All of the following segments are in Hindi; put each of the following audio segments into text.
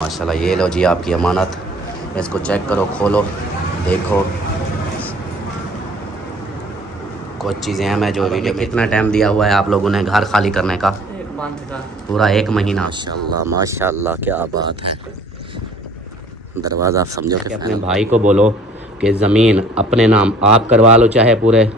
माशाल्लाह। ये लो जी आपकी अमानत, इसको चेक करो, खोलो, देखो कुछ चीज़ें हैं मैं जो वीडियो में। कितना टाइम दिया हुआ है आप लोगों ने घर खाली करने का? पूरा 1 महीना। माशाल्लाह माशाल्लाह, क्या बात है। दरवाज़ा आप समझो कि अपने भाई को बोलो कि ज़मीन अपने नाम आप करवा लो, चाहे पूरे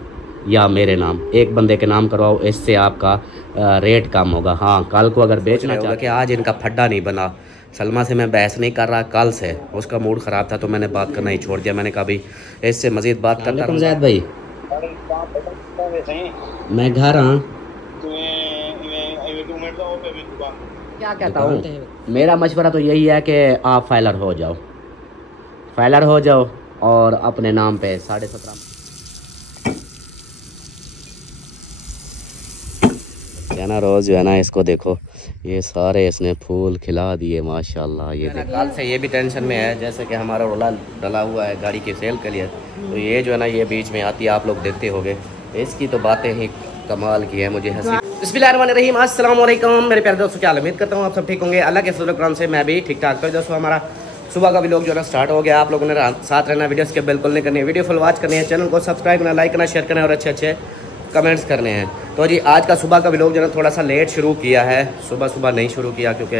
या मेरे नाम, एक बंदे के नाम करवाओ, इससे आपका रेट कम होगा। हाँ, कल को अगर बेचना चाहोगे कि आज इनका फड्डा नहीं बना। सलमा से मैं बहस नहीं कर रहा, कल से उसका मूड ख़राब था तो मैंने बात करना ही छोड़ दिया। मैंने कहा भाई इससे मज़ीद बात करता हूँ। ज़ैद भाई मैं घर हाँ, क्या कहता हूँ, मेरा मशवरा तो यही है कि आप फाइलर हो जाओ, फाइलर हो जाओ और अपने नाम पे 17.5 है ना। रोज़ जो है ना, इसको देखो, ये सारे इसने फूल खिला दिए माशाल्लाह। ये कल से ये भी टेंशन में है, जैसे कि हमारा रोला डला हुआ है गाड़ी की सेल के लिए, तो ये जो है ना ये बीच में आती है, आप लोग देखते होंगे। इसकी तो बातें ही कमाल की है, मुझे हंसी। बिस्मिल्लाहिर्रहमानिर्रहीम, अस्सलाम वालेकुम मेरे प्यारे दोस्तों, क्या उम्मीद करता हूँ आप सब ठीक होंगे। अल्लाह के फजल करम से मैं भी ठीक ठाक। तो दोस्तों हमारा सुबह का व्लॉग जो है ना स्टार्ट हो गया। आप लोगों ने साथ रहना, वीडियोस के बिल्कुल नहीं करनी है, वीडियो फुल वॉच करनी है, चैनल को सब्सक्राइब करना, लाइक करना, शेयर करना और अच्छे अच्छे कमेंट्स करने हैं। तो जी आज का सुबह का व्लॉग जो है ना थोड़ा सा लेट शुरू किया है, सुबह नहीं शुरू किया क्योंकि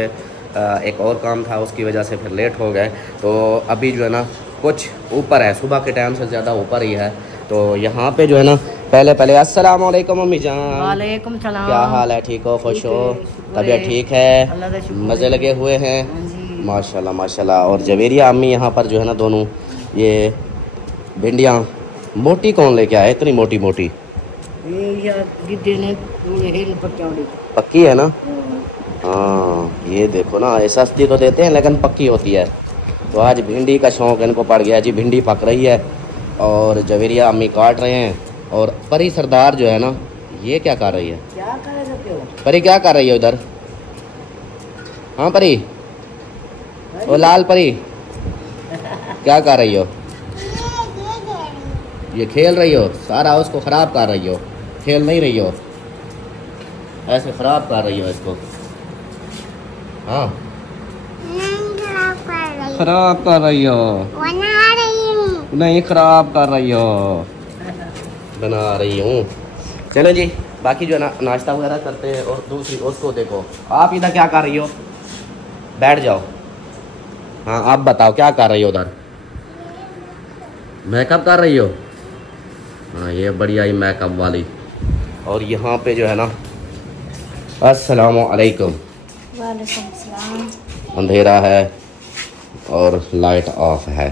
एक और काम था, उसकी वजह से फिर लेट हो गए। तो अभी जो है ना कुछ ऊपर है, सुबह के टाइम से ज़्यादा ऊपर ही है। तो यहाँ पे जो है ना पहले अस्सलाम वालेकुम अम्मी जान। वालेकुम सलाम। क्या हाल है, ठीक हो, खुश हो, तबीयत ठीक है, मज़े लगे हुए हैं माशाल्लाह माशाल्लाह। और जवेरिया अम्मी यहाँ पर जो है ना दोनों ये भिंडियाँ मोटी कौन लेके आए, इतनी मोटी मोटी? पक्की है ना? हाँ, ये देखो ना, ये सस्ती तो देते हैं लेकिन पक्की होती है। तो आज भिंडी का शौक इनको पड़ गया जी। भिंडी पक रही है और जवेरिया अम्मी काट रहे हैं। और परी सरदार जो है ना, ये क्या कर रही है? क्या कर रहे हो परी, क्या कर रही है उधर? हाँ परी, ओ लाल परी, क्या कर रही हो? ये खेल रही हो, सारा उसको ख़राब कर रही हो। खेल नहीं रही हो, ऐसे ख़राब कर रही हो इसको। हाँ, ख़राब कर रही हो, बना रही हूँ। नहीं, ख़राब कर रही हो, बना रही हूँ। चलो जी, बाकी जो है ना नाश्ता वगैरह करते हैं। और दूसरी उसको देखो, आप इधर क्या कर रही हो? बैठ जाओ। हाँ आप बताओ क्या कर रही हो उधर? मेकअप कर रही हो? हाँ, ये बढ़िया ही मेकअप वाली। और यहाँ पे जो है ना, अस्सलामु अलैकुम, वालेकुम सलाम। अंधेरा है और लाइट ऑफ है,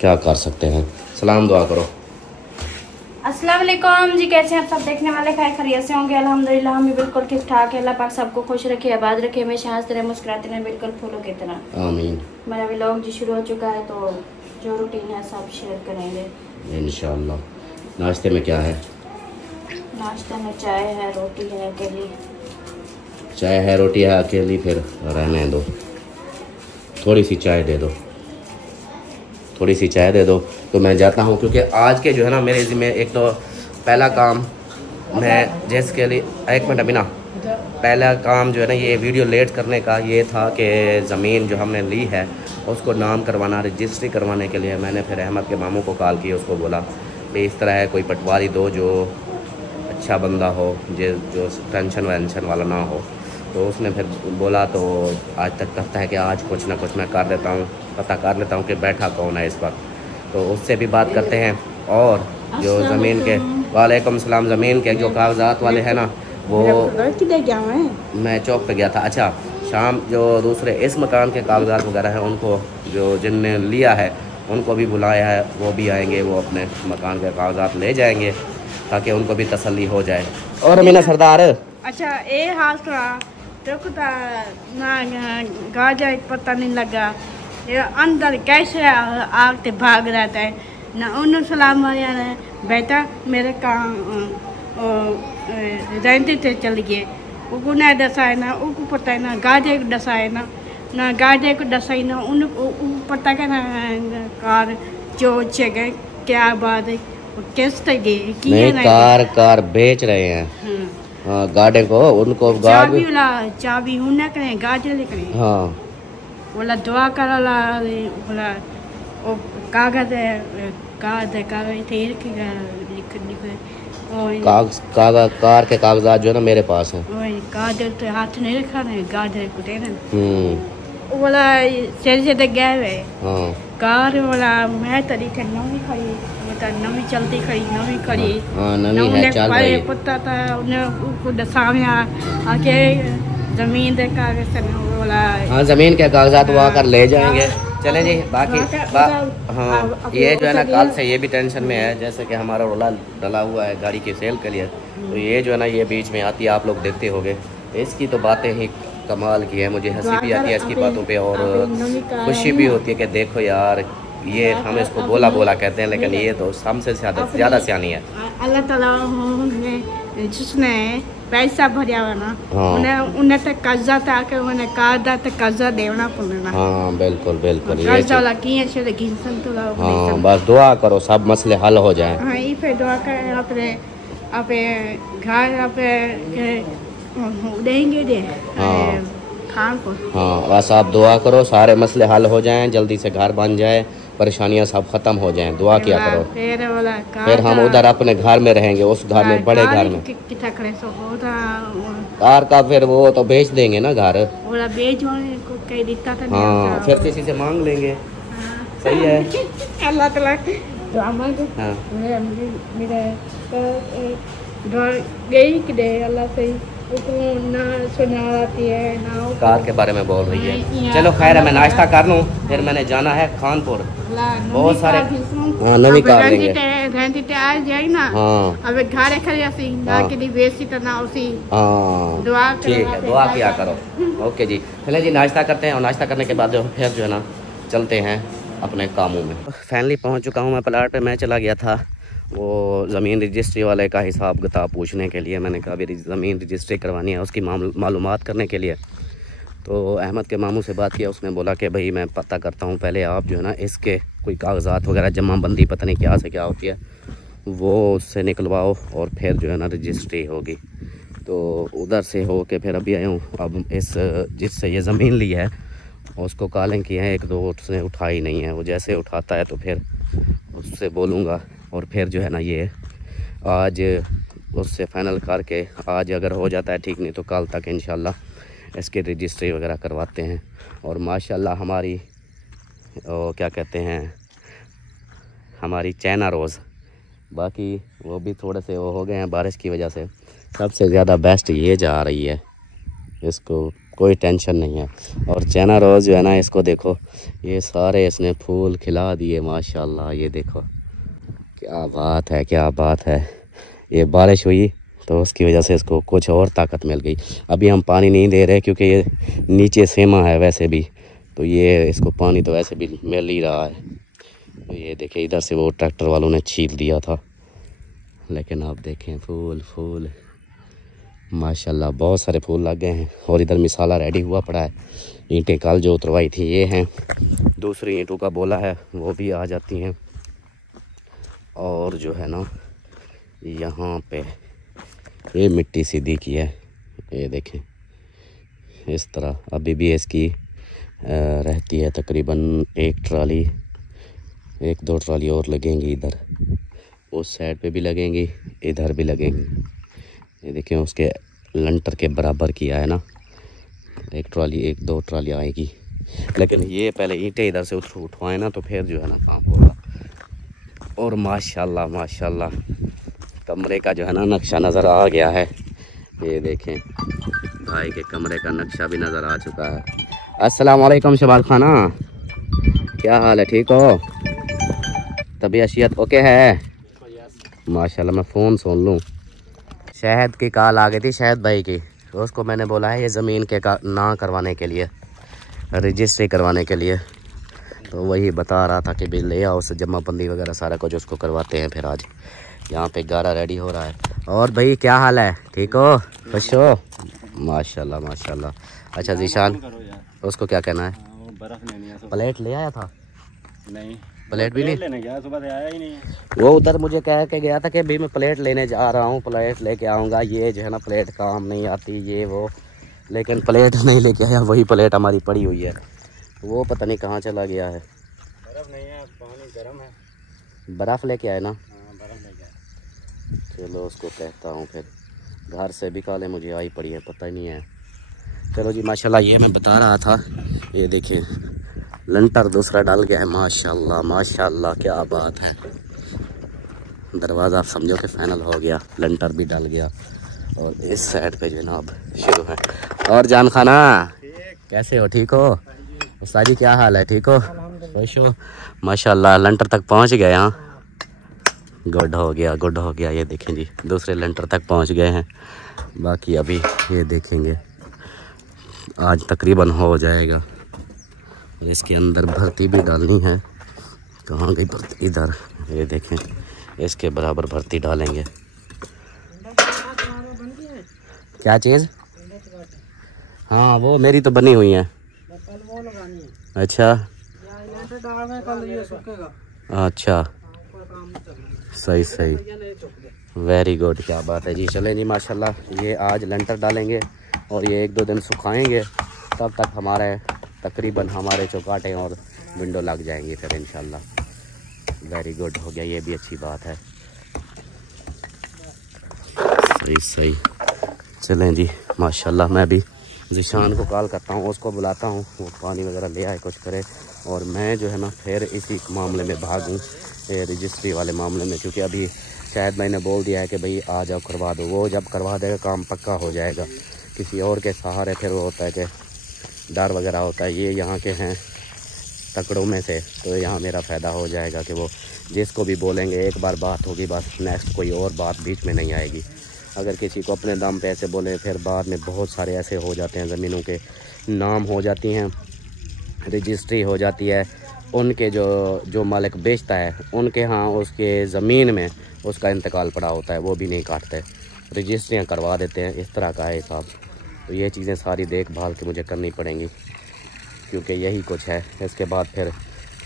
क्या कर सकते हैं। सलाम दुआ करो। अस्सलाम वालेकुम जी, कैसे हैं आप सब देखने वाले? खैर खैरियत से होंगे? अल्हम्दुलिल्लाह हम भी बिल्कुल ठीक ठाक है। अल्लाह पाक सबको खुश रखे, आबाद रखे, हमेशा हंसते रहे, मुस्कुराते रहे, बिल्कुल फूलों की तरह। आमीन। मेरा व्लॉग जी शुरू हो चुका है, तो जो रूटीन है सब शेयर करेंगे इंशाल्लाह। नाश्ते में क्या है? नाश्ते में चाय है, रोटी है अकेली। चाय है, रोटी है अकेली, फिर रहने दो। थोड़ी सी चाय दे दो, थोड़ी सी चाय दे दो। तो मैं जाता हूँ क्योंकि आज के जो है ना मेरे ज़िम्मे एक तो पहला काम, मैं जिसके लिए, एक मिनट अभी ना, पहला काम जो है ना ये वीडियो लेट करने का ये था कि ज़मीन जो हमने ली है उसको नाम करवाना, रजिस्ट्री करवाने के लिए मैंने फिर अहमद के मामू को कॉल किया। उसको बोला कि इस तरह है, कोई पटवारी दो जो अच्छा बंदा हो, जो टेंशन वेंशन वाला ना हो। तो उसने फिर बोला, तो आज तक कहता है कि आज कुछ ना कुछ मैं कर लेता हूँ, पता कर लेता हूँ कि बैठा कौन है इस वक्त। तो उससे भी बात करते हैं। और जो ज़मीन के, वालेकुम सलाम, ज़मीन के जो कागजात वाले हैं ना, वो मैं चौक पे गया था। अच्छा, शाम जो दूसरे इस मकान के कागजात वगैरह हैं उनको, जो जिनने लिया है उनको भी बुलाया है, वो भी आएंगे, वो अपने मकान के कागजात ले जाएंगे ताकि उनको भी तसल्ली हो जाए। और अमीना सरदार, अच्छा ये हादसा ना गाजा पता नहीं लगा, ये अंदर कैसे आग भाग रहा था ना। उन्होंने सलाम आया ना, बेटा मेरे काम रहते थे चल गए, उनको ना दसाए ना, उनको पता है ना गाजे को दसाए ना गाजे को दसाई ना, उनको पता क्या ना कार जो जगह क्या बात है, किस तरह नहीं, कार बेच रहे हैं। हाँ, गाड़े को, उनको चाबी होना करें गाजे लेकर। हाँ, बोला दुआ कर ला बोला वो कागज थे कागज कार के कागजात जो है ना मेरे पास हैं। कागज तो हाथ नहीं रखा ना कागज कुटे ना बोला चल से तक गए हुए कार बोला मैं तरी थे नवी खड़ी मतलब नवी चलती खड़ी नवी खड़ी नवी है चल रही है। पता था उन्हें उसको दसामे आके जमीन के कागज से बोला हाँ जमीन के कागजात वो आकर ले जाएंगे। चलें जी बाकी हाँ ये जो है ना कल से ये भी टेंशन में है, जैसे कि हमारा रोला डला हुआ है गाड़ी की सेल के लिए, तो ये जो है ना ये बीच में आती है, आप लोग देखते होंगे। इसकी तो बातें ही कमाल की है, मुझे हंसी भी आती है इसकी बातों पे और खुशी भी होती है कि देखो यार ये हम इसको बोला बोला कहते हैं, लेकिन ये तो हमसे ज़्यादा सियानी है। अल्लाह ताला जिसने पैसा भरिया हुआ ना उन्हें तो कर्जा था कि उन्हें कर्जा तो कर्जा देना पड़ना। हाँ बिल्कुल बिल्कुल कर्जा वाला किए चले घिसन तो हाँ बस दुआ करो सब मसले हल हो जाए। हाँ ये फिर दुआ कर अपने घर अपने देंगे दे खान को। हाँ बस आप दुआ करो सारे मसले हल हो जाएं, जल्दी से घर बन जाए, परेशानियां सब खत्म हो जाएं, दुआ किया करो। फिर हम उधर अपने घर में रहेंगे, उस घर में बड़े घर में। कार का फिर वो तो बेच देंगे ना घर। हाँ फिर किसी से मांग लेंगे। सही है। अल्लाह ताला दुआ मांगो। गई कि दे अल्लाह से ना सुनाती है ना कार के बारे में बोल रही है। चलो खैर है मैं नाश्ता कर लूँ, फिर मैंने जाना है खानपुर। बहुत सारे नवी कार लेंगे अब घर खड़ी ना कि बेसी तो ना उसी दुआ ठीक है दुआ किया करो। ओके जी चले जी नाश्ता करते हैं और नाश्ता करने के बाद जो फिर जो है ना चलते हैं अपने कामों में। फाइनली पहुंच चुका हूं मैं प्लाट पे। मैं चला गया था वो ज़मीन रजिस्ट्री वाले का हिसाब किताब पूछने के लिए। मैंने कहा अभी ज़मीन रजिस्ट्री करवानी है उसकी मालूमात करने के लिए। तो अहमद के मामू से बात किया, उसने बोला कि भाई मैं पता करता हूँ पहले आप जो है ना इसके कोई कागजात वगैरह जमाबंदी पता नहीं क्या से क्या होती है वो उससे निकलवाओ और फिर जो है ना रजिस्ट्री होगी। तो उधर से हो के फिर अभी आया हूँ। अब इस जिससे ये ज़मीन ली है उसको कॉलिंग की है, एक दो उसने उठाई नहीं है। वो जैसे उठाता है तो फिर उससे बोलूँगा और फिर जो है ना ये आज उससे फाइनल करके आज अगर हो जाता है ठीक, नहीं तो कल तक इंशाल्लाह इसकी रजिस्ट्री वगैरह करवाते हैं। और माशाल्लाह हमारी क्या कहते हैं हमारी चाइना रोज़, बाकी वो भी थोड़े से वो हो गए हैं बारिश की वजह से। सबसे ज़्यादा बेस्ट ये जा रही है, इसको कोई टेंशन नहीं है। और चाइना रोज़ जो है ना इसको देखो ये सारे इसने फूल खिला दिए माशाल्लाह। ये देखो क्या बात है क्या बात है। ये बारिश हुई तो उसकी वजह से इसको कुछ और ताकत मिल गई। अभी हम पानी नहीं दे रहे क्योंकि ये नीचे सेमा है वैसे भी, तो ये इसको पानी तो वैसे भी मिल ही रहा है। तो ये देखें इधर से वो ट्रैक्टर वालों ने छील दिया था, लेकिन आप देखें फूल फूल माशाल्लाह बहुत सारे फूल लग गए हैं। और इधर मिसाला रेडी हुआ पड़ा है। ईंटें कल जो उतरवाई थी ये हैं, दूसरी ईंटों का बोला है वो भी आ जाती हैं। और जो है ना यहाँ पे ये मिट्टी सीधी की है, ये देखें इस तरह। अभी भी इसकी रहती है तकरीबन एक ट्राली, एक दो ट्राली और लगेंगी। इधर उस साइड पे भी लगेंगी, इधर भी लगेंगी। ये देखें उसके लंटर के बराबर किया है ना, एक ट्राली एक दो ट्राली आएगी। लेकिन ये पहले ईंटें इधर से उठवाएं ना तो फिर जो है ना काम होगा। और माशाल्लाह माशाल्लाह कमरे का जो है ना नक्शा नज़र आ गया है। ये देखें भाई के कमरे का नक्शा भी नज़र आ चुका है। अस्सलाम वालेकुम शबाल खाना, क्या हाल है, ठीक हो? तबीयत ओके है? माशाल्लाह। मैं फ़ोन सुन लूँ। शहद की कॉल आ गई थी शहद भाई की, तो उसको मैंने बोला है ये ज़मीन के ना करवाने के लिए, रजिस्ट्री करवाने के लिए। तो वही बता रहा था कि भी ले आओ उसे जमाबंदी वगैरह सारा कुछ उसको करवाते हैं। फिर आज यहाँ पे गारा रेडी हो रहा है। और भाई क्या हाल है, ठीक हो, खुश हो? माशाल्लाह माशाल्लाह। अच्छा जीशान उसको क्या कहना है? प्लेट ले आया था? नहीं प्लेट भी नहीं लेने गया, सुबह से आया ही नहीं है। वो उधर मुझे कह के गया था कि भाई मैं प्लेट लेने जा रहा हूँ, प्लेट लेके आऊँगा। ये जो है ना प्लेट काम नहीं आती ये वो, लेकिन प्लेट नहीं लेके आया। वही प्लेट हमारी पड़ी हुई है। वो पता नहीं कहाँ चला गया है। बर्फ नहीं है, पानी गर्म है। बर्फ़ लेके आए ना? हाँ बर्फ लेके आए। चलो उसको कहता हूँ फिर। घर से भी काले मुझे आई पड़ी है, पता ही नहीं है। चलो जी माशाल्लाह, ये मैं बता रहा था, ये देखें लंटर दूसरा डाल गया है। माशाल्लाह माशाल्लाह, क्या बात है। दरवाज़ा आप समझो कि फाइनल हो गया, लंटर भी डल गया। और इस साइड पे जनाब शुरू है। और जान खाना कैसे हो, ठीक हो? उस्ताद जी क्या हाल है, ठीक हो, खुश हो? माशाल्लाह लंटर तक पहुंच गए। हाँ गुड हो गया, गुड हो गया। ये देखें जी दूसरे लंटर तक पहुंच गए हैं। बाकी अभी ये देखेंगे, आज तकरीबन हो जाएगा। इसके अंदर भर्ती भी डालनी है। कहाँ गई भर्ती? इधर, ये देखें इसके बराबर भर्ती डालेंगे। क्या चीज़? हाँ वो मेरी तो बनी हुई है। अच्छा अच्छा, सही सही, वेरी गुड, क्या बात है जी। चलें जी माशाल्लाह, ये आज लंटर डालेंगे और ये 1-2 दिन सुखाएंगे, तब तक हमारे तकरीबन हमारे चौकाटे और विंडो लग जाएंगी फिर इंशाल्लाह। वेरी गुड हो गया, ये भी अच्छी बात है। सही सही, चलें जी माशाल्लाह। मैं भी ज़िशान को कॉल करता हूँ, उसको बुलाता हूँ, वो पानी वगैरह ले आए, कुछ करे। और मैं जो है ना फिर इसी मामले में भागूँ, रजिस्ट्री वाले मामले में, क्योंकि अभी शायद मैंने बोल दिया है कि भाई आ जाओ करवा दो। वो जब करवा देगा काम पक्का हो जाएगा। किसी और के सहारे फिर वो होता है कि डर वगैरह होता है। ये यहाँ के हैं तकड़ों में से, तो यहाँ मेरा फ़ायदा हो जाएगा कि वो जिसको भी बोलेंगे एक बार बात होगी, बस नेक्स्ट कोई और बात बीच में नहीं आएगी। अगर किसी को अपने दाम पे ऐसे बोले, फिर बाद में बहुत सारे ऐसे हो जाते हैं, ज़मीनों के नाम हो जाती हैं, रजिस्ट्री हो जाती है, उनके जो मालिक बेचता है उनके यहाँ उसके ज़मीन में उसका इंतकाल पड़ा होता है, वो भी नहीं काटते, रजिस्ट्रियाँ करवा देते हैं। इस तरह का है हिसाब। तो ये चीज़ें सारी देखभाल के मुझे करनी पड़ेंगी, क्योंकि यही कुछ है। इसके बाद फिर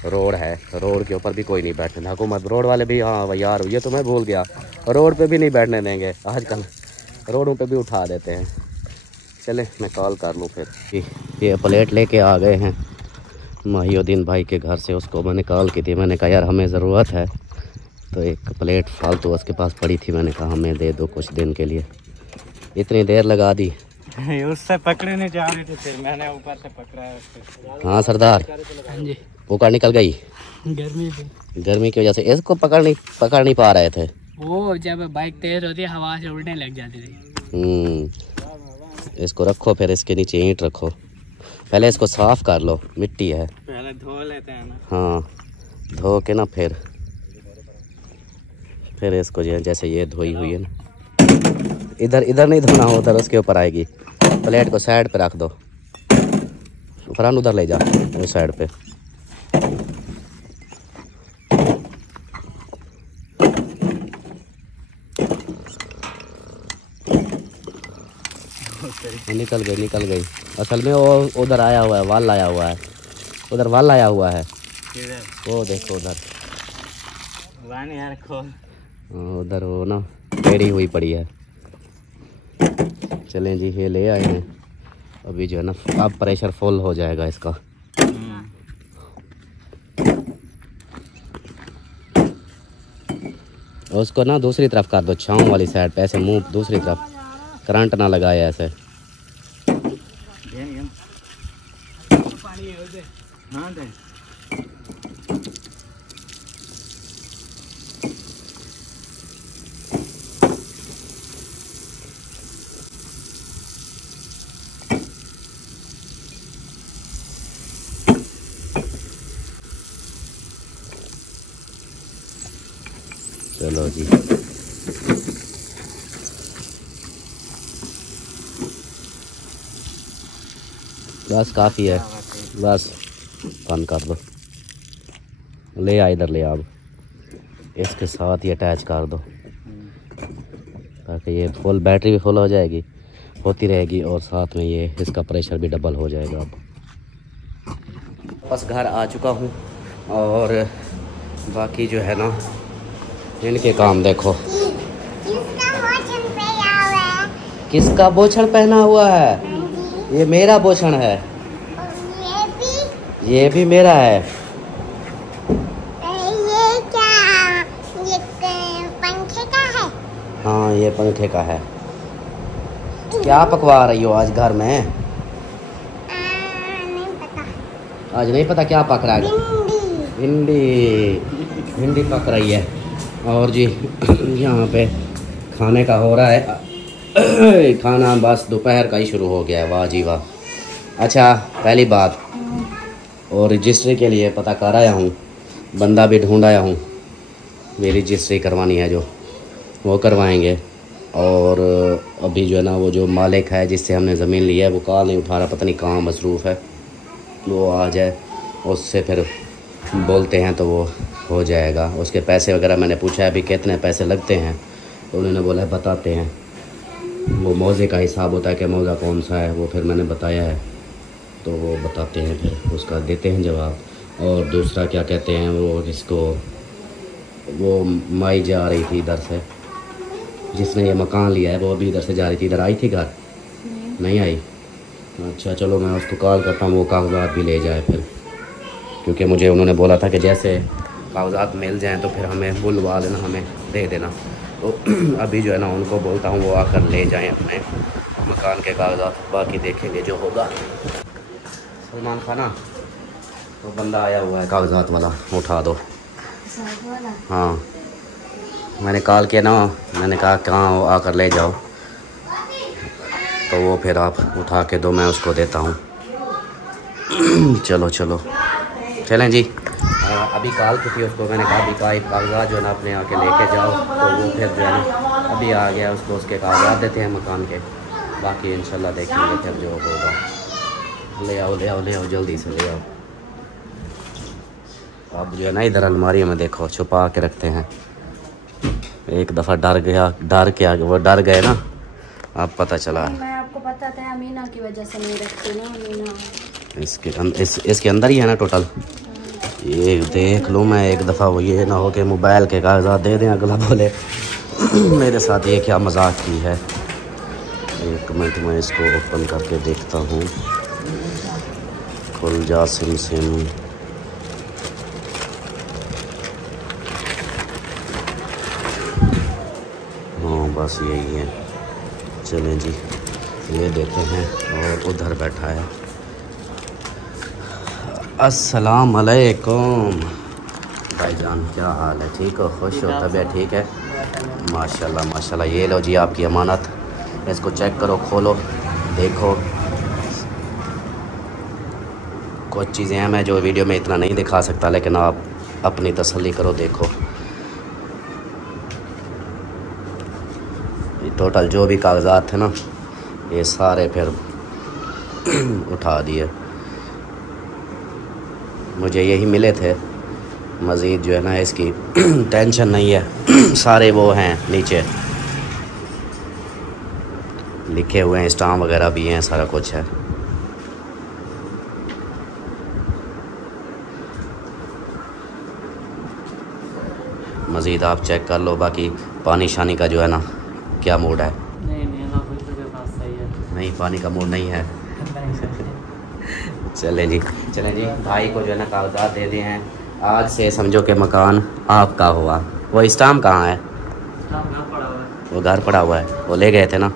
रोड है, रोड के ऊपर भी कोई नहीं बैठने, हुकूमत रोड वाले भी, हाँ यार ये तो मैं भूल गया, रोड पे भी नहीं बैठने देंगे। आजकल रोडों पे भी उठा देते हैं। चले मैं कॉल कर लूँ फिर। ये प्लेट लेके आ गए हैं माहिउद्दीन भाई के घर से। उसको मैंने कॉल की थी, मैंने कहा यार हमें ज़रूरत है, तो एक प्लेट फालतू उसके पास पड़ी थी, मैंने कहा हमें दे दो कुछ दिन के लिए। इतनी देर लगा दी, उससे पकड़े नहीं जा रहे थे, फिर मैंने ऊपर से पकड़ा है उसको। हाँ सरदार, हाँ जी, पुकार निकल गई गर्मी की वजह से। इसको पकड़ नहीं पा रहे थे। वो जब बाइक तेज होती है हवा से उड़ने लग जाती थी। इसको रखो, फिर इसके नीचे ईंट रखो। पहले इसको साफ़ कर लो, मिट्टी है, पहले धो लेते हैं ना। हाँ धो के ना फिर इसको जैसे ये धोई हुई है ना, इधर नहीं धोना हो, उधर उसके ऊपर आएगी। प्लेट को साइड पे रख दो, फरहान उधर ले जा, वो साइड पे। निकल गई। असल में वो उधर आया हुआ है, वाल आया हुआ है, उधर वाल आया हुआ है, वो देखो उधर उधर वो ना टेढ़ी हुई पड़ी है। चलें जी, ये ले आए हैं अभी जो है ना, अब प्रेशर फुल हो जाएगा इसका। उसको ना दूसरी तरफ कर दो, छाँव वाली साइड पे, ऐसे मुंह दूसरी तरफ, करंट ना लगाए ऐसे। चलो जी, बस काफ़ी है, बस बंद कर दो। ले आ इधर, ले आ, अब इसके साथ ही अटैच कर दो, ताकि ये फुल, बैटरी भी फुल हो जाएगी, होती रहेगी, और साथ में ये इसका प्रेशर भी डबल हो जाएगा। अब बस घर आ चुका हूँ, और बाकी जो है ना इनके काम देखो। किसका बोछड़ पहना हुआ है? ये मेरा बोछड़ है। ये भी मेरा है। ये क्या, ये पंखे का है? हाँ ये पंखे का है। क्या पकवा रही हो आज घर में? नहीं पता। आज नहीं पता क्या पक रहा है? भिंडी। भिंडी पक रही है। और जी यहाँ पे खाने का हो रहा है खाना, बस दोपहर का ही शुरू हो गया है। वाह जी वाह। अच्छा पहली बात, और रजिस्ट्री के लिए पता कर आया हूँ, बंदा भी ढूंढ आया हूँ। मेरी रजिस्ट्री करवानी है जो, वो करवाएंगे। और अभी जो है ना वो जो मालिक है जिससे हमने ज़मीन ली है वो कॉल नहीं उठा रहा, पता नहीं कहाँ मसरूफ़ है। वो आ जाए, उससे फिर बोलते हैं तो वो हो जाएगा। उसके पैसे वगैरह मैंने पूछा है अभी कितने पैसे लगते हैं, तो उन्होंने बोला बताते हैं। वो मौज़े का हिसाब होता है कि मौज़ा कौन सा है, वो फिर मैंने बताया है तो वो बताते हैं, फिर उसका देते हैं जवाब। और दूसरा क्या कहते हैं वो, जिसको वो माई जा रही थी इधर से, जिसने ये मकान लिया है वो अभी इधर से जा रही थी। इधर आई थी घर? नहीं आई। अच्छा चलो मैं उसको कॉल करता हूँ, वो कागज़ात भी ले जाए फिर, क्योंकि मुझे उन्होंने बोला था कि जैसे कागज़ात मिल जाएं तो फिर हमें बुलवा लेना, हमें दे देना। तो अभी जो है ना उनको बोलता हूँ वो आकर ले जाएं अपने मकान के कागज़ात, बाकी देखेंगे जो होगा। सलमान खाना तो बंदा आया हुआ है कागज़ात वाला, उठा दो। हाँ मैंने कॉल किया ना, मैंने कहा कहाँ आकर ले जाओ, तो वो फिर आप उठा के दो, मैं उसको देता हूँ। चलो चलो चलें जी। अभी कॉल की थी उसको, मैंने कहा अभी कागज़ात जो है ना अपने आके लेके जाओ, तो वो फिर जो है ना अभी आ गया, उसको उसके कागज़ात देते हैं मकान के, बाकी इंशाल्लाह देखेंगे फिर जो होगा। ले आओ ले आओ ले आओ, जल्दी से ले आओ। अब जो है ना इधर अलमारी में देखो छुपा के रखते हैं। एक दफ़ा डर के आगे वो डर गए ना, अब पता चला। मैं आपको पता था अमीना की वजह से नहीं रखती ना, अमीना इसके अंदर ही है ना टोटल। ये देख लूँ मैं एक दफ़ा, वो ये ना हो कि मोबाइल के कागजात दे दें, अगला बोले मेरे साथ ये क्या मजाक की है। एक मिनट में इसको ओपन करके देखता हूँ। खुल जा सिम सिम। हाँ बस यही है। चलें जी ये देते हैं। और उधर बैठा है। अस्सलाम वालेकुम भाईजान, क्या हाल है? ठीक हो? खुश हो? तबीयत ठीक है? माशाल्लाह माशाल्लाह। ये लो जी आपकी अमानत, इसको चेक करो, खोलो, देखो। कुछ चीज़ें हैं मैं जो वीडियो में इतना नहीं दिखा सकता, लेकिन आप अपनी तसल्ली करो, देखो। टोटल जो भी कागजात थे ना ये सारे फिर उठा दिए। मुझे यही मिले थे, मज़ीद जो है ना इसकी टेंशन नहीं है। सारे वो हैं नीचे लिखे हुए हैं, स्टाम्प वगैरह भी हैं, सारा कुछ है। मज़ीद आप चेक कर लो। बाकी पानी शानी का जो है ना क्या मूड है? नहीं पानी का मूड नहीं है। चलें जी चलें जी। भाई को जो है ना कागजात दे दिए हैं। आज से समझो कि मकान आपका हुआ। वो स्टाम्प कहाँ है? वो घर पड़ा हुआ है, वो ले गए थे ना?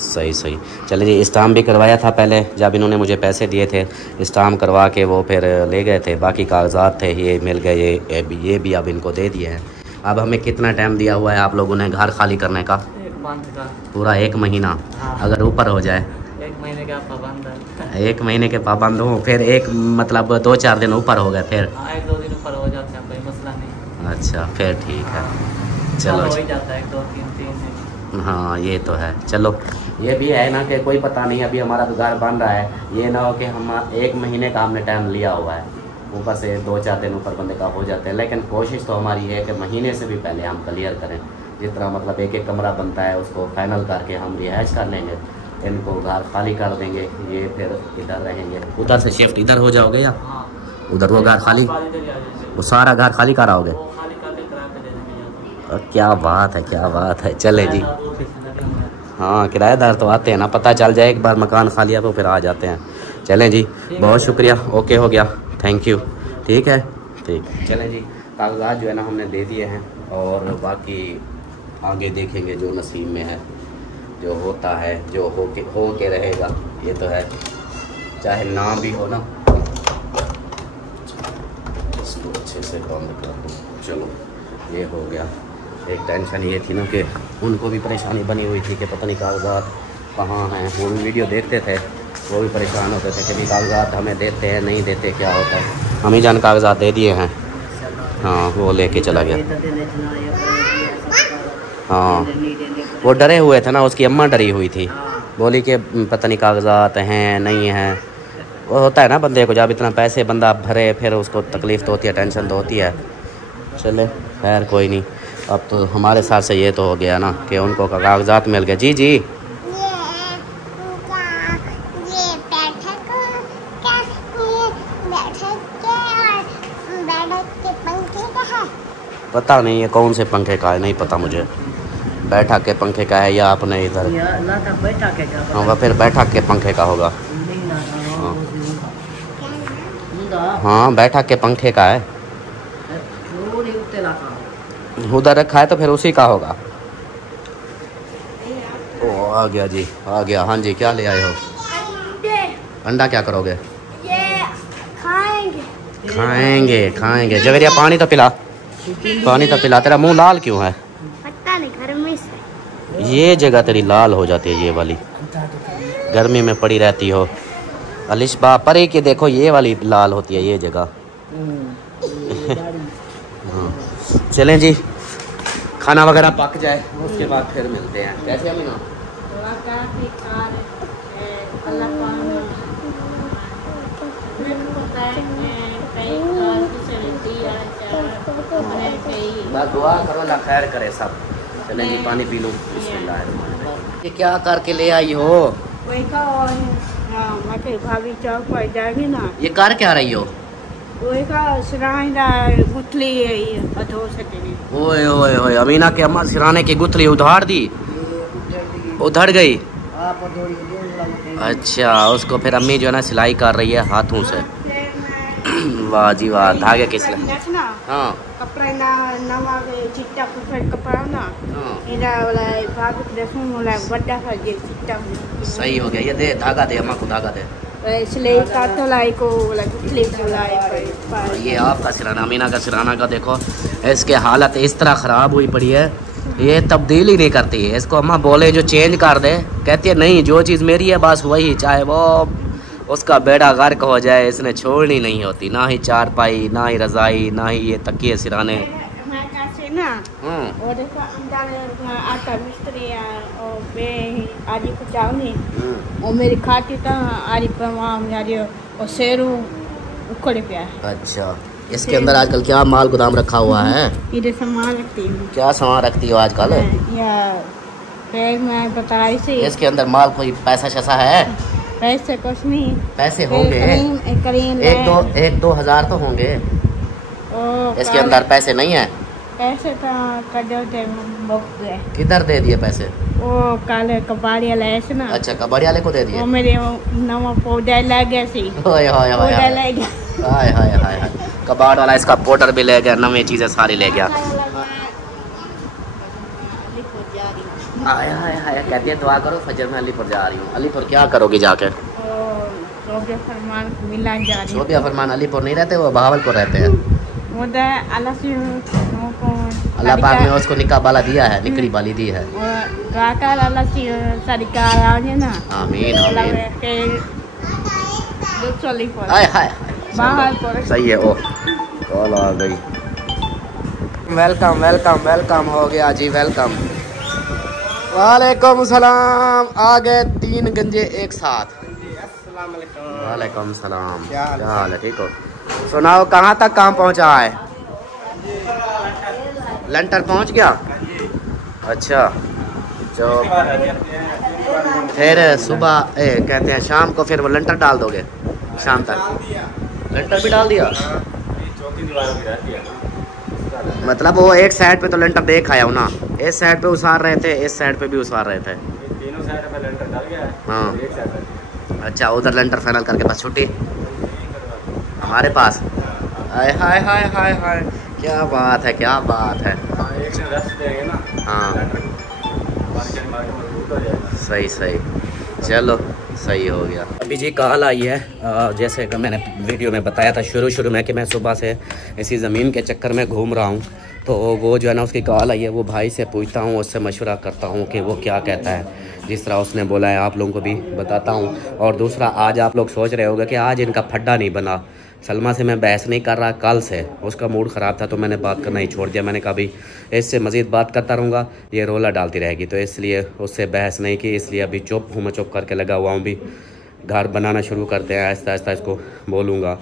सही सही। चले जी, स्टाम्प भी करवाया था पहले जब इन्होंने मुझे पैसे दिए थे, स्टाम्प करवा के वो फिर ले गए थे। बाकी कागजात थे ये मिल गए, ये भी अब इनको दे दिए हैं। अब हमें कितना टाइम दिया हुआ है आप लोगों ने घर खाली करने का? पूरा 1 महीना। अगर ऊपर हो जाए 1 महीने का पाबंद है। 1 महीने के पाबंद हो, फिर एक मतलब 2-4 दिन ऊपर हो गए फिर 1-2 दिन ऊपर हो जाते हैं, कोई मसला नहीं। अच्छा फिर ठीक है। चलो हो ही जाता है 1-2-3 दिन। हाँ ये तो है। चलो ये भी है ना कि कोई पता नहीं, अभी हमारा तो घर बन रहा है, ये ना हो कि हम 1 महीने का हमने टाइम लिया हुआ है, ऊपर से 2-4 दिन ऊपर बंदे का हो जाते हैं। लेकिन कोशिश तो हमारी है कि महीने से भी पहले हम क्लियर करें। जितना मतलब एक कमरा बनता है उसको फाइनल करके हम रिहाइश कर लेंगे, इनको घर खाली कर देंगे, ये फिर इधर रहेंगे। उधर से शिफ्ट इधर हो जाओगे या उधर वो घर खाली, वो सारा घर खाली कराओगे? क्या बात है क्या बात है। चले जी हाँ किराएदार तो आते हैं ना, पता चल जाए एक बार मकान खाली है तो फिर आ जाते हैं। चलें जी, बहुत शुक्रिया, ओके हो गया, थैंक यू। ठीक है, ठीक, चलें जी, कागजात जो है ना हमने दे दिए हैं और बाकी आगे देखेंगे जो नसीब में है, जो होता है, जो हो के रहेगा, ये तो है, चाहे ना भी हो ना। इसको अच्छे से बंद कर दो। चलो ये हो गया। एक टेंशन ये थी ना कि उनको भी परेशानी बनी हुई थी कि पता नहीं कागजात कहाँ हैं। वो भी वीडियो देखते थे, वो भी परेशान होते थे कि भी कागजात हमें देते हैं नहीं देते, क्या होता है। हम ही जान कागजात दे दिए हैं। हाँ, वो लेके चला गया। हाँ, वो डरे हुए थे ना, उसकी अम्मा डरी हुई थी, बोली कि पता नहीं कागजात हैं नहीं हैं। वो होता है ना बंदे को, जब इतना पैसे बंदा भरे फिर उसको तकलीफ़ तो होती है, टेंशन तो होती है। चले खैर कोई नहीं, अब तो हमारे साथ से ये तो हो गया ना कि उनको कागजात मिल गए। जी जी, ये बैठक के पंखे का है। पता नहीं है कौन से पंखे का है, नहीं पता मुझे। बैठक के पंखे का है या अपने इधर, हाँ फिर बैठक के पंखे का होगा। हाँ बैठक के पंखे का है, उधर रखा है तो फिर उसी का होगा। ओ आ गया जी, आ गया। हाँ जी, क्या ले आए हो? अंडा क्या करोगे? ये खाएंगे। खाएंगे खाएंगे। जगरिया पानी तो पिला, पानी तो पिला। तेरा मुंह लाल क्यों है? पता नहीं, गर्मी से ये जगह तेरी लाल हो जाती है, ये वाली गर्मी में पड़ी रहती हो। अलिशबा परे के देखो, ये वाली लाल होती है ये जगह। हाँ चलें जी, खाना वगैरह पक जाए उसके बाद फिर मिलते हैं। कैसे अमीना? बस दुआ करो अल्लाह खैर करे सब। चलें जी, पानी पी लूँ। बिस्मिल्लाह। ये क्या करके ले आई हो? वही का भाभी चौक पर जाएगी ना, ये कर क्या रही हो? वही का सिराइना गुथली अधो सकेगी। ओए ओए ओए, अमीना के अम्मा सिराने की गुथली उधार दी, उधड़ गई। अच्छा, उसको फिर अम्मी जो है ना सिलाई कर रही है हाथों से। वाह जी वाह, धागे किस ना हाँ कपड़ा ना नवा चिट्टा कपड़ा ना, इधर वाला भाभी देखूं वाला बड़ा सा ये चिट्टा। सही हो गया, ये दे धागा दे, अम्मा को धागा दे। इसलिए काटलाई को वाला गुथली बुलाई। ये आपका सिराना, अमीना का सिराना का देखो, इसके हालत इस तरह ख़राब हुई पड़ी है, ये तब्दील ही नहीं करती है। इसको अम्मा बोले जो चेंज कर दे, कहती है नहीं, जो चीज़ मेरी है बस वही, चाहे वो उसका बेड़ा गर्क हो जाए, इसने छोड़नी नहीं होती। ना ही चारपाई, ना ही रज़ाई, ना ही ये तकिए सिराने। ना और देखो अंदर आटा मिस्त्री और बे आदि को चावनी और मेरी खाती था आदि परवाम यार और शेरू उखड़े पे। अच्छा, इसके अंदर आजकल क्या माल गोदाम रखा हुआ है? इधर सामान रखती हूँ। क्या सामान रखती हो आजकल? या फिर मैं बता रही थी, इसके अंदर माल कोई पैसा शैसा है? पैसे कुछ नहीं, पैसे होंगे, एक दो हजार तो होंगे। इसके अंदर पैसे नहीं है? पैसे तो कदर दे गए। किधर दे दिए पैसे? वो काले कबाड़ी वाला ऐसे ना। अच्छा, कबाड़ी वाले को दे दिए? वो मेरे नवा पौधा लग गया सी। हाय हाय हाय पौधा लग गया। हाय हाय हाय हाय, कबाड़ वाला इसका पाउडर भी ले गया, नवी चीजें सारी ले गया। हाय हाय हाय, कहती है दुआ करो फजर में अलीपुर जा रही हूँ। अलीपुर क्या करोगी जाके? शोबिया फरमान मिला जा रही। शोबिया फरमान अलीपुर नहीं रहते, वो बहावलपुर रहते हैं। अल्लाह पाक ने उसको निकाह बाला दिया है, निकड़ी बाली दी है। आमीन आमीन। हाय हाय, सही है। ओ कॉल आ गई। वेलकम वेलकम वेलकम हो गया जी, वेलकम। वालेकुम सलाम। आ गए 3 गंजे एक साथ। वालेकुम सलाम, क्या हाल है? ठीक हो? सुनाओ, कहाँ तक काम पहुँचा है? लंटर पहुँच गया? अच्छा, जो फिर सुबह कहते हैं शाम को फिर वो लंटर डाल दोगे? शाम तक लंटर भी डाल दिया? मतलब वो एक साइड पे तो लंटर देख आया हूँ ना, इस साइड पे उसार रहे थे, इस साइड पे भी उसार रहे थे। तीनों साइड पे लंटर डाल गया है। हाँ अच्छा उधर लेंटर फाइनल करके बस छुट्टी हमारे पास। हाय हाय हाय हाय हाय, क्या बात है, क्या बात है। हाँ सही सही, चलो सही हो गया। अभी जी कॉल आई है, जैसे कि मैंने वीडियो में बताया था शुरू में कि मैं सुबह से इसी ज़मीन के चक्कर में घूम रहा हूँ, तो वो जो है ना उसकी कॉल आई है। वो भाई से पूछता हूँ, उससे मशवरा करता हूँ कि वो क्या कहता है, जिस तरह उसने बोला है आप लोगों को भी बताता हूँ। और दूसरा, आज आप लोग सोच रहे होंगे कि आज इनका फड्डा नहीं बना। सलमा से मैं बहस नहीं कर रहा, कल से उसका मूड ख़राब था तो मैंने बात करना ही छोड़ दिया। मैंने कहा भाई इससे मज़ीद बात करता रहूँगा ये रोला डालती रहेगी, तो इसलिए उससे बहस नहीं की। इसलिए अभी चुप हूँ, मैं चुप करके लगा हुआ हूँ। भी घर बनाना शुरू करते हैं, आहिस्ता आहिस्ता इसको बोलूँगा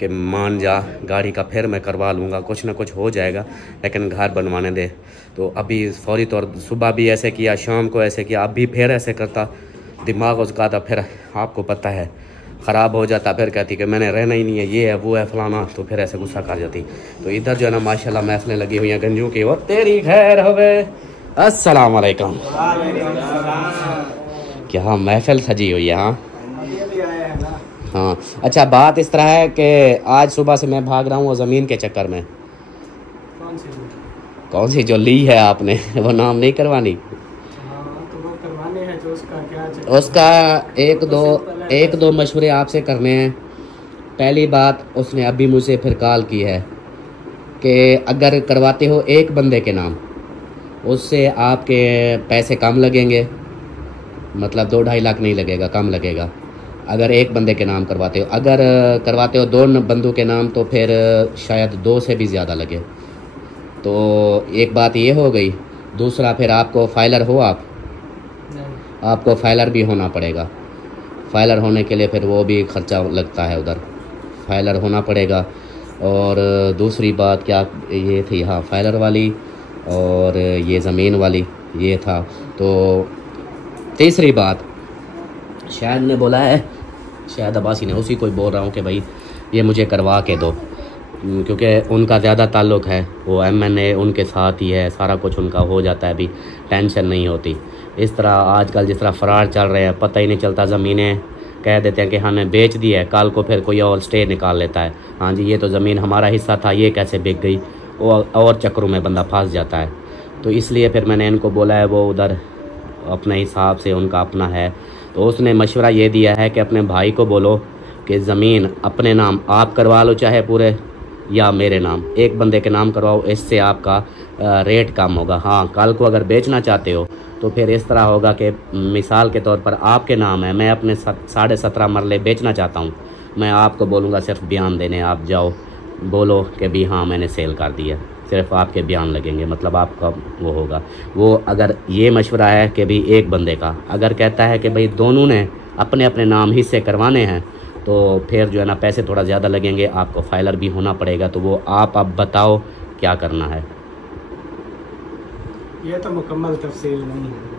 कि मान जा, गाड़ी का फिर मैं करवा लूँगा, कुछ ना कुछ हो जाएगा, लेकिन घर बनवाने दे। तो अभी फौरी तौर सुबह भी ऐसे किया, शाम को ऐसे किया, अब भी फिर ऐसे करता। दिमाग उसका था, फिर आपको पता है ख़राब हो जाता, फिर कहती कि मैंने रहना ही नहीं है, ये है वो है फलाना, तो फिर ऐसे गुस्सा कर जाती। तो इधर जो है ना माशाल्लाह महफिलें लगी हुई हैं गंजू की। वो तेरी खैर हवे, अस्सलाम वालेकुम। क्या महफिल सजी हुई है। हाँ हाँ, अच्छा बात इस तरह है कि आज सुबह से मैं भाग रहा हूँ ज़मीन के चक्कर में। कौन सी जो ली है आपने, वो नाम नहीं करवानी? उसका एक दो मशवरे आपसे करने हैं। पहली बात, उसने अभी मुझसे फिर कॉल की है कि अगर करवाते हो एक बंदे के नाम, उससे आपके पैसे कम लगेंगे, मतलब 2-2.5 लाख नहीं लगेगा, कम लगेगा अगर एक बंदे के नाम करवाते हो। अगर करवाते हो 2 बंदों के नाम तो फिर शायद 2 से भी ज़्यादा लगे। तो एक बात ये हो गई। दूसरा, फिर आपको फाइलर हो, आपको फाइलर भी होना पड़ेगा। फाइलर होने के लिए फिर वो भी ख़र्चा लगता है, उधर फाइलर होना पड़ेगा। और दूसरी बात क्या ये थी, हाँ फाइलर वाली और ये ज़मीन वाली ये था। तो तीसरी बात शायद ने बोला है, शायद अब्बासी ने, उसी को बोल रहा हूँ कि भाई ये मुझे करवा के दो, क्योंकि उनका ज़्यादा ताल्लुक़ है, वो MNA उनके साथ ही है, सारा कुछ उनका हो जाता है, अभी टेंशन नहीं होती। इस तरह आजकल जिस तरह फ़रार चल रहे हैं, पता ही नहीं चलता, ज़मीनें कह देते हैं कि हमने बेच दी है, कल को फिर कोई और स्टे निकाल लेता है, हाँ जी ये तो ज़मीन हमारा हिस्सा था, ये कैसे बिक गई, और चक्करों में बंदा फंस जाता है। तो इसलिए फिर मैंने इनको बोला है, वो उधर अपने हिसाब से उनका अपना है। तो उसने मशवरा ये दिया है कि अपने भाई को बोलो कि ज़मीन अपने नाम आप करवा लो, चाहे पूरे या मेरे नाम, एक बंदे के नाम करवाओ, इससे आपका रेट कम होगा। हाँ कल को अगर बेचना चाहते हो तो फिर इस तरह होगा कि मिसाल के तौर पर आपके नाम है, मैं अपने 17.5 मरले बेचना चाहता हूँ, मैं आपको बोलूँगा सिर्फ बयान देने, आप जाओ बोलो कि भी हाँ मैंने सेल कर दिया, सिर्फ आपके बयान लगेंगे, मतलब आपका वो होगा। वो अगर ये मशवरा है कि भाई एक बंदे का, अगर कहता है कि भाई दोनों ने अपने अपने नाम हिस्से करवाने हैं तो फिर जो है ना पैसे थोड़ा ज़्यादा लगेंगे, आपको फाइलर भी होना पड़ेगा। तो वो आप अब बताओ क्या करना है। ये तो मुकम्मल तफसील नहीं है।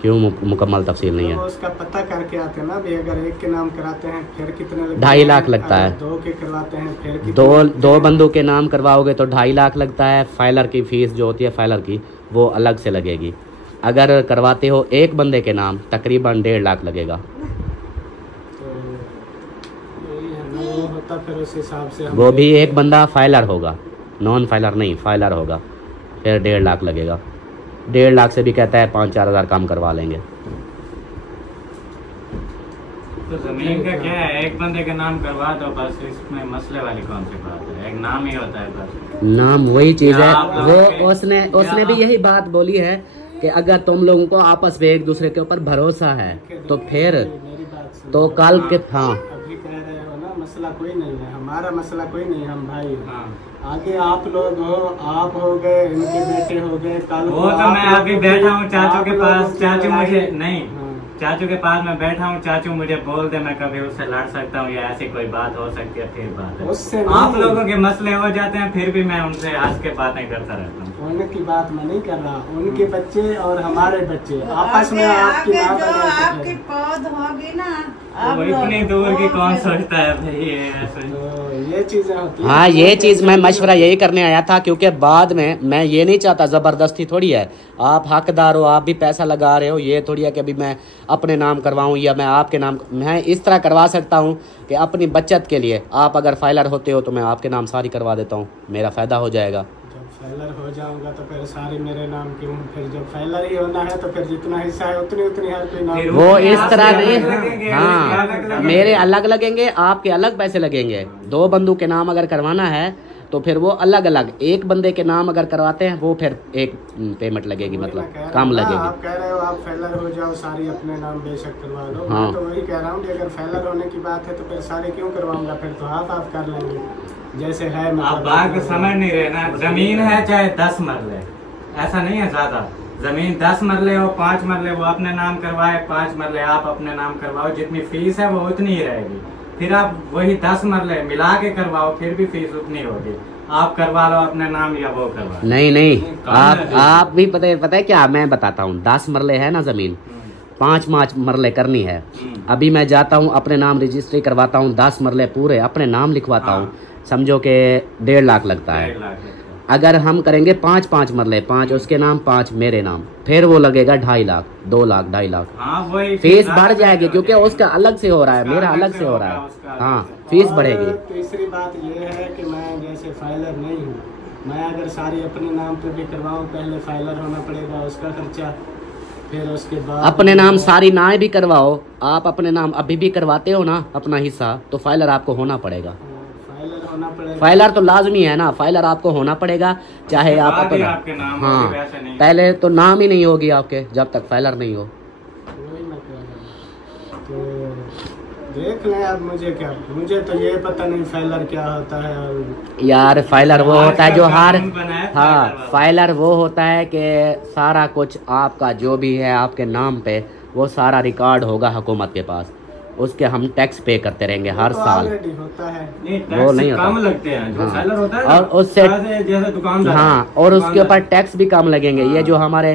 क्यों मुकम्मल तफसील नहीं है? तो उसका पता करके आते हैं ना भी, अगर एक के नाम कराते हैं फिर कितने लगते हैं? 2.5 लाख लगता है। 2 के करवाते हैं फिर कितने? दो बंदों के नाम करवाओगे तो 2.5 लाख लगता है। फाइलर की फ़ीस जो होती है फाइलर की, वो अलग से लगेगी। अगर करवाते हो एक बंदे के नाम तकरीबन 1.5 लाख लगेगा। होता फिर उस हिसाब से वो भी एक बंदा फाइलर होगा, नॉन फाइलर नहीं, फाइलर होगा, फिर 1.5 लाख लगेगा। 1.5 लाख से भी कहता है 5-4 हज़ार कम करवा लेंगे। तो ज़मीन का क्या है, एक बंदे के नाम करवा दो बस, इसमें मसले वाली कौन सी बात है, एक नाम ही होता है बस। नाम वही चीज़ है, वो उसने भी यही बात बोली है कि अगर तुम लोगों को आपस में एक दूसरे के ऊपर भरोसा है तो फिर तो कल के, हाँ मसला कोई नहीं है, हमारा मसला कोई नहीं, हम भाई हैं। आगे आप लोग हो, आप हो गए, इनके बेटे हो गए, कल वो तो मैं अभी बैठा हूँ चाचू के पास, चाचू मुझे नहीं, चाचू के पास मैं बैठा हूँ, चाचू मुझे बोल दे मैं कभी उससे लड़ सकता हूँ या ऐसी कोई बात हो सकती है, फिर बात है। उससे आप लोगों के मसले हो जाते हैं, फिर भी मैं उनसे हंस के बातें करता रहता हूँ। उनकी बात मैं नहीं कर रहा, उनके बच्चे और हमारे बच्चे आपस में आपकी पौध होगी ना, वो इतनी दूर की कौन सोचता है भाई, ऐसे ये चीजें होती हैं। हाँ, ये चीज़ मैं मशवरा यही करने आया था, क्योंकि बाद में मैं ये नहीं चाहता, ज़बरदस्ती थोड़ी है, आप हकदार हो, आप भी पैसा लगा रहे हो, ये थोड़ी है कि अभी मैं अपने नाम करवाऊँ या मैं आपके नाम, मैं इस तरह करवा सकता हूँ कि अपनी बचत के लिए आप अगर फाइलर होते हो तो मैं आपके नाम सारी करवा देता हूँ, मेरा फ़ायदा हो जाएगा। जब फाइलर हो जाऊंगा तो फिर सारी मेरे नाम क्यों, फिर जब फाइलर ही होना है तो फिर जितना हिस्सा है उतनी उतनी हर कोई नाम। वो इस तरह नहीं, हाँ, मेरे अलग लगेंगे, आपके अलग पैसे लगेंगे। 2 बंदों के नाम अगर करवाना है तो फिर वो अलग अलग, एक बंदे के नाम अगर करवाते हैं वो फिर एक पेमेंट लगेगी, मतलब कम लगेगी। आप कह रहे हो आप फेलर हो जाओ, सारी अपने नाम बेशक करवा लो। हाँ। मैं तो वही कह रहा हूँ कि अगर फेलर होने की बात है तो फिर सारे क्यों करवाऊंगा, फिर तो हाफ हाफ कर लेंगे जैसे है। आप बात को समझ नहीं रहे ना, जमीन है चाहे 10 मरले, ऐसा नहीं है ज्यादा, जमीन 10 मरले हो 5 मरले वो अपने नाम करवाए, 5 मरले आप अपने नाम करवाओ, जितनी फीस है वो उतनी ही रहेगी। फिर आप वही 10 मरले मिला के करवाओ, फिर भी फीस उतनी होगी। आप करवा लो अपने नाम या वो करवा लो। नहीं, आप भी पता है क्या, मैं बताता हूँ, 10 मरले है ना जमीन, 5 मरले करनी है। अभी मैं जाता हूँ अपने नाम रजिस्ट्री करवाता हूँ, 10 मरले पूरे अपने नाम लिखवाता हूँ, समझो कि 1.5 लाख लगता है। अगर हम करेंगे 5 मरले, 5 उसके नाम 5 मेरे नाम, फिर वो लगेगा 2.5 लाख, 2 लाख 2.5 लाख। हाँ, वही फीस बढ़ जाएगी क्योंकि उसका अलग से हो रहा है, मेरा अलग से हो रहा है। हाँ, फीस बढ़ेगी। तीसरी बात ये है कि मैं जैसे फाइलर नहीं हूँ, मैं अगर सारी अपने नाम पे भी करवाऊँ, पहले फाइलर होना पड़ेगा, उसका खर्चा, फिर उसके बाद अपने नाम सारी ना भी करवाओ, आप अपने नाम अभी भी करवाते हो ना अपना हिस्सा, तो फाइलर आपको होना पड़ेगा। फाइलर तो लाजमी है ना, फाइलर आपको होना पड़ेगा, चाहे आप अपना, हाँ, पहले तो नाम ही नहीं होगी आपके जब तक फाइलर नहीं हो। तो देख लें अब, मुझे तो ये पता नहीं फाइलर क्या होता है। और यार फाइलर वो होता है जो हाँ, फाइलर वो होता है कि सारा कुछ आपका जो भी है आपके नाम पे, वो सारा रिकॉर्ड होगा हुकूमत के पास, उसके हम टैक्स पे करते रहेंगे हर साल। होता है वो नहीं होता, कम लगते हैं जो फाइलर होता है, और उससे जैसे दुकानदार, हाँ, और उसके ऊपर टैक्स भी कम लगेंगे। ये जो हमारे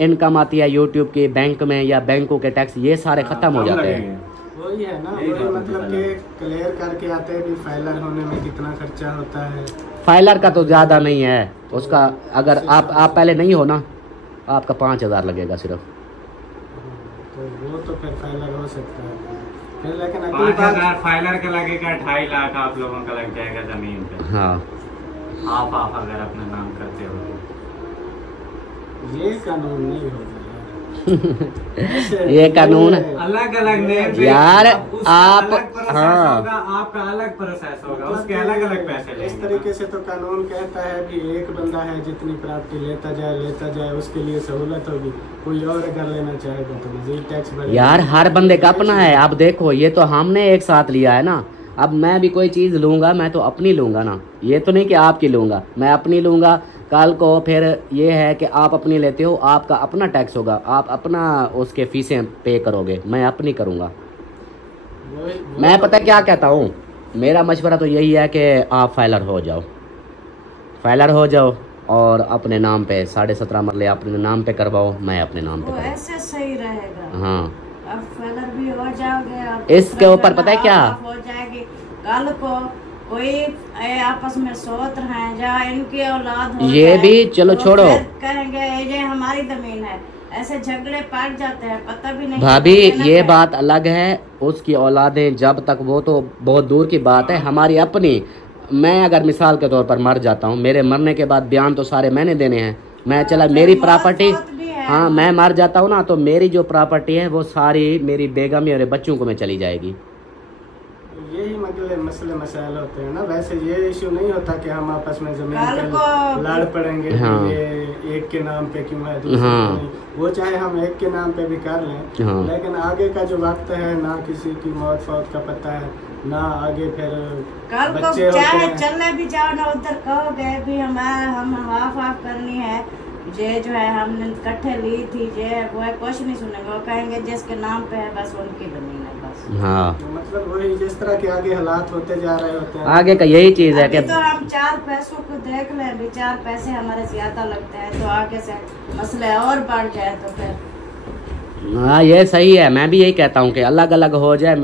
इनकम आती है यूट्यूब की, बैंक में या बैंकों के टैक्स, ये सारे खत्म हो जाते हैं। वही है ना, वही मतलब कि क्लियर करके आते हैं कि फाइलर होने में कितना खर्चा होता है। फाइलर का तो ज़्यादा नहीं है, उसका अगर आप पहले नहीं हो ना, आपका 5,000 लगेगा सिर्फ। तो वो तो फिर फाइलर हो सकता है, फिर लेकिन 5,000 फाइलर का लगेगा, 2.5 लाख आप लोगों का लग जाएगा जमीन पे। हाँ, आप अगर अपना नाम करते हो तो ये कानून नहीं होगा ये कानून अलग अलग यार, आप हाँ, आपका अलग प्रोसेस होगा, उसके अलग अलग पैसे। इस तरीके से तो कानून कहता है कि एक बंदा है जितनी प्राप्ति लेता जाए उसके लिए सहूलत होगी, कोई और अगर लेना चाहेगा तो मजीद टैक्स बढ़ेगा। यार हर बंदे का अपना है। आप देखो, ये तो हमने एक साथ लिया है ना, अब मैं भी कोई चीज़ लूँगा मैं तो अपनी लूँगा ना, ये तो नहीं कि आपकी लूँगा, मैं अपनी लूँगा। कल को फिर ये है कि आप अपनी लेते हो, आपका अपना टैक्स होगा, आप अपना उसके फीसें पे करोगे, मैं अपनी करूँगा। मैं पता क्या कहता हूँ, मेरा मशवरा तो यही है कि आप फाइलर हो जाओ और अपने नाम पे 17.5 मरले अपने नाम पे करवाओ, मैं अपने नाम पे करवाऊँ, ऐसे सही रहेगा। हाँ, अब फाइलर भी हो जाओगे, इसके ऊपर पता है क्या हो जाएगी। कल को कोई आपस में सोच रहे हैं, जहाँ इनकी औलाद हो ये भी चलो तो छोड़ो, कहेंगे ये हमारी जमीन है, ऐसे झगड़े पड़ जाते हैं, पता भी नहीं। भाभी ये बात अलग है, उसकी औलादें जब तक, वो तो बहुत दूर की बात है, हमारी अपनी। मैं अगर मिसाल के तौर पर मर जाता हूँ, मेरे मरने के बाद बयान तो सारे मैंने देने हैं, मैं चला मेरी प्रॉपर्टी, हाँ, मैं मर जाता हूँ ना, तो मेरी जो प्रॉपर्टी है वो सारी मेरी बेगम या बच्चों को में चली जाएगी। यही मसले मसाइल होते हैं ना। वैसे ये इशू नहीं होता कि हम आपस में जमीन पे लड़ पड़ेंगे, हाँ, ये एक के नाम पे क्यों है, दूसरे हाँ, नहीं। वो चाहे हम एक के नाम पे भी कर लें, हाँ, लेकिन आगे का जो वक्त है ना, किसी की मौत फौत का पता है ना, आगे फिर कल को चाहे चलने भी जाओ ना, उधर कहोगे भी हम हाफ करनी है, जे जो है हमने इकट्ठे ली थी, जे वो है, कुछ नहीं सुनेंगे, वो कहेंगे जिसके नाम पे है बस उनकी जमीन है बस। हाँ, मतलब वही जिस तरह के आगे हालात होते जा रहे होते हैं, आगे का यही चीज है कि तो हम 4 पैसों को देख लें, भी 4 पैसे हमारे ज्यादा लगते हैं, तो आगे से मसले और बढ़ जाए तो फिर। हाँ, ये सही है। मैं भी यही कहता हूँ कि अलग अलग हो जाए,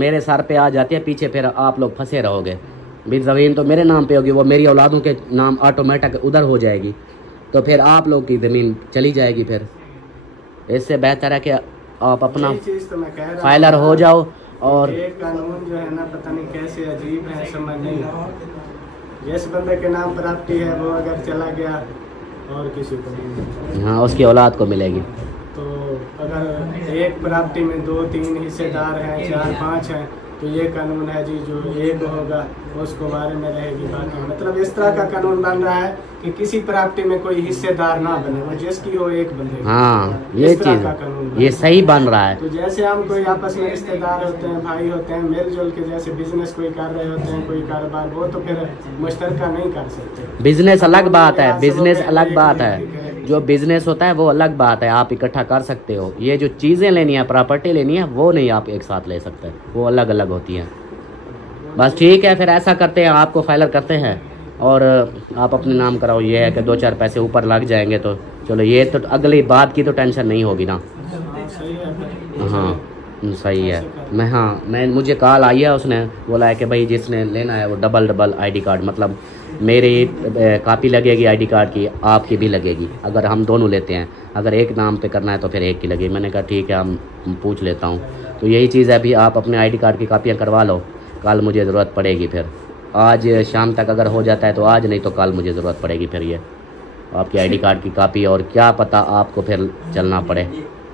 मेरे सर पे आ जाती है, पीछे फिर आप लोग फंसे रहोगे, भी ज़मीन तो मेरे नाम पे होगी, वो मेरी औलादों के नाम ऑटोमेटिक उधर हो जाएगी, तो फिर आप लोग की ज़मीन चली जाएगी। फिर इससे बेहतर है कि आप अपना फाइलर हो जाओ। और ये कानून जो है ना पता नहीं कैसे अजीब है, समझ नहीं आता। जिस बंदे के नाम प्रॉपर्टी है वो अगर चला गया और किसी को नहीं, हाँ उसकी औलाद को मिलेगी। तो अगर एक प्रॉपर्टी में 2-3 हिस्सेदार हैं, 4-5 हैं, तो ये कानून है जी जो एक होगा उसको बारे में रहेगी बाकी। मतलब इस तरह का कानून बन रहा है कि किसी प्रॉपर्टी में कोई हिस्सेदार ना बने, वो जिसकी हो एक बंदे। हाँ ये चीज़ ये सही बन रहा है। तो जैसे हम कोई आपस में रिश्तेदार होते हैं, भाई होते हैं, मिलजुल के जैसे बिजनेस कोई कर रहे होते हैं, कोई कारोबार, वो तो फिर मुश्तरका नहीं कर सकते। बिजनेस अलग बात है, बिजनेस अलग बात है। जो बिजनेस होता है वो अलग बात है, आप इकट्ठा कर सकते हो। ये जो चीज़ें लेनी है, प्रॉपर्टी लेनी है, वो नहीं आप एक साथ ले सकते, वो अलग अलग होती हैं। बस ठीक है, फिर ऐसा करते हैं, आपको फाइलर करते हैं और आप अपने नाम कराओ। ये है कि 2-4 पैसे ऊपर लग जाएंगे तो चलो, ये तो अगली बात की तो टेंशन नहीं होगी ना। हाँ सही है। मैं मुझे कॉल आई है, उसने बोला है कि भाई जिसने लेना है वो डबल ID कार्ड, मतलब मेरी कापी लगेगी ID कार्ड की, आपकी भी लगेगी। अगर हम दोनों लेते हैं, अगर एक नाम पे करना है तो फिर एक की लगेगी। मैंने कहा ठीक है, हम पूछ लेता हूँ। तो यही चीज़ है, अभी आप अपने ID कार्ड की कापियाँ करवा लो, कल मुझे ज़रूरत पड़ेगी। फिर आज शाम तक अगर हो जाता है तो आज, नहीं तो कल मुझे ज़रूरत पड़ेगी फिर ये आपकी ID कार्ड की कापी। और क्या पता आपको फिर चलना पड़े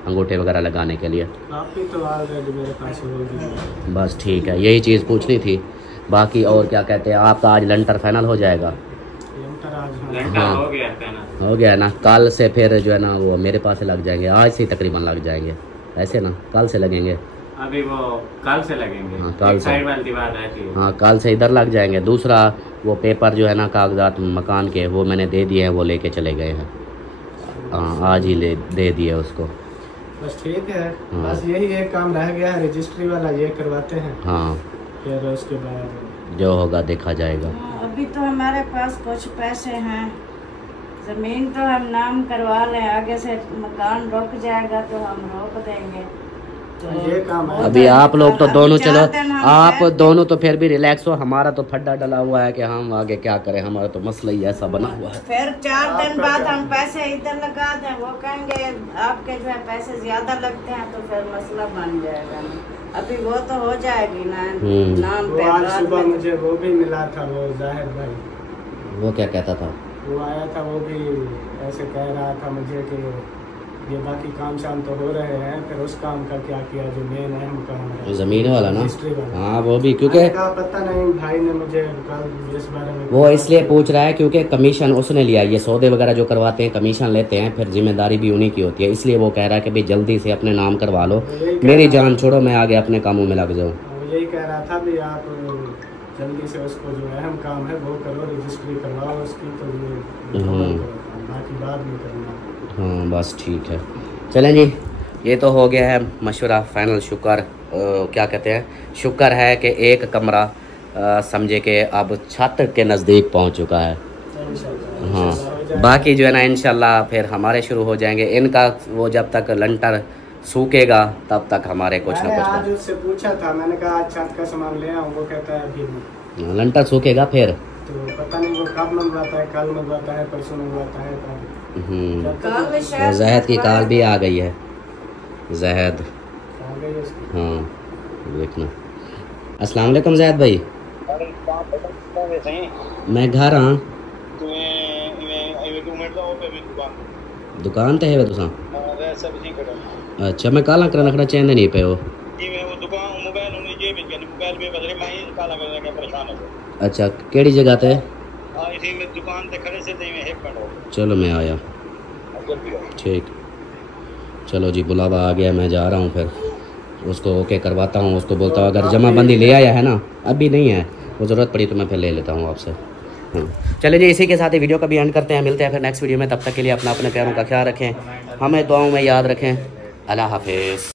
अंगूठे वगैरह लगाने के लिए। कापी तो ऑलरेडी मेरे पास होगी। बस ठीक है, यही चीज़ पूछनी थी। बाकी और क्या कहते हैं, आपका आज लंटर फाइनल हो जाएगा? हाँ हो गया ना। कल से फिर जो है ना वो मेरे पास लग जाएंगे, आज से तकरीबन लग जाएंगे, ऐसे ना कल से लगेंगे। अभी वो कल से लगेंगे। हाँ कल से, साइड वाली दीवार रहती है। हाँ कल से इधर लग जाएंगे। दूसरा वो पेपर जो है ना कागजात मकान के, वो मैंने दे दिए हैं, वो लेके चले गए हैं। हाँ आज ही दे दिए उसको। बस ठीक है। हाँ। बस यही एक काम रह गया है, रजिस्ट्री वाला, ये करवाते हैं। हाँ फिर उसके बाद जो होगा देखा जाएगा। अभी तो हमारे पास कुछ पैसे हैं, ज़मीन तो हम नाम करवा लें, आगे से मकान रुक जाएगा तो हम रोक देंगे। तो ये काम है। अभी आप लोग तो दोनों चलो, आप दोनों तो फिर भी रिलैक्स हो। हमारा तो फड्डा डला हुआ है कि हम आगे क्या करें, हमारा तो मसला ही ऐसा बना हुआ है। फिर 4 दिन बाद हम पैसे इधर लगा दें, वो कहेंगे आपके जो है पैसे ज्यादा लगते हैं, तो फिर मसला बन जाएगा। अभी वो तो हो जाएगी ना नाम पे। आज सुबह मुझे वो भी मिला था, वो जाहिर भाई। वो क्या कहता था? वो आया था, वो भी ऐसे कह रहा था मुझे कि ये बाकी काम शाम तो हो रहे हैं, फिर उस काम का क्या किया जो मेन अहम काम है, ज़मीन वाला ना। रजिस्ट्री वाला। हाँ वो भी, क्योंकि पता नहीं भाई ने मुझे कल इस बारे में वो इसलिए पूछ रहा है क्योंकि कमीशन उसने लिया। ये सौदे वगैरह जो करवाते हैं कमीशन लेते हैं, फिर जिम्मेदारी भी उन्हीं की होती है। इसलिए वो कह रहा है कि भाई जल्दी से अपने नाम करवा लो, मेरी जान छोड़ो, मैं आगे अपने कामों में लग जाऊँ। यही कह रहा था भी आप जल्दी से उसको जो अहम काम है वो करो, रजिस्ट्री करवाओ उसकी, तो ये बाकी बाद में करना। हाँ बस ठीक है। चलें जी, ये तो हो गया है मशवरा फाइनल। शुक्र क्या कहते हैं, शुक्र है कि एक कमरा समझे कि अब छत के नज़दीक पहुंच चुका है। हाँ बाकी जो है ना इंशाल्लाह फिर हमारे शुरू हो जाएंगे। इनका वो जब तक लंटर सूखेगा तब तक हमारे कुछ ना कुछ। आज उससे पूछा था, मैंने कहा आज छत का सामान ले आऊँ, वो कहता है अभी नहीं। लंटर सूखेगा फिर तो पता नहीं वो कब मंगवाता है, कल मंगवाता है, परसों मंगवाता है। और जहद की कॉल भी आ गई है। जहद, हाँ देखना। अस्सलाम वालेकुम जहद भाई। मैं घर हाँ दुकान ते है तुसा? अच्छा मैं काला करना खड़ा चैन नहीं पे हो। अच्छा केड़ी जगह ते? चलो मैं आया। ठीक, चलो जी बुलावा आ गया, मैं जा रहा हूँ। फिर उसको ओके करवाता हूँ, उसको बोलता हूँ अगर जमाबंदी ले आया है ना, अभी नहीं है, वो ज़रूरत पड़ी तो मैं फिर ले लेता हूँ आपसे। चलिए जी, इसी के साथ ही वीडियो का भी एंड करते हैं। मिलते हैं फिर नेक्स्ट वीडियो में, तब तक के लिए अपना अपने प्यारों का ख्याल रखें, हमें दुआओं में याद रखें। अल्लाह हाफिज़।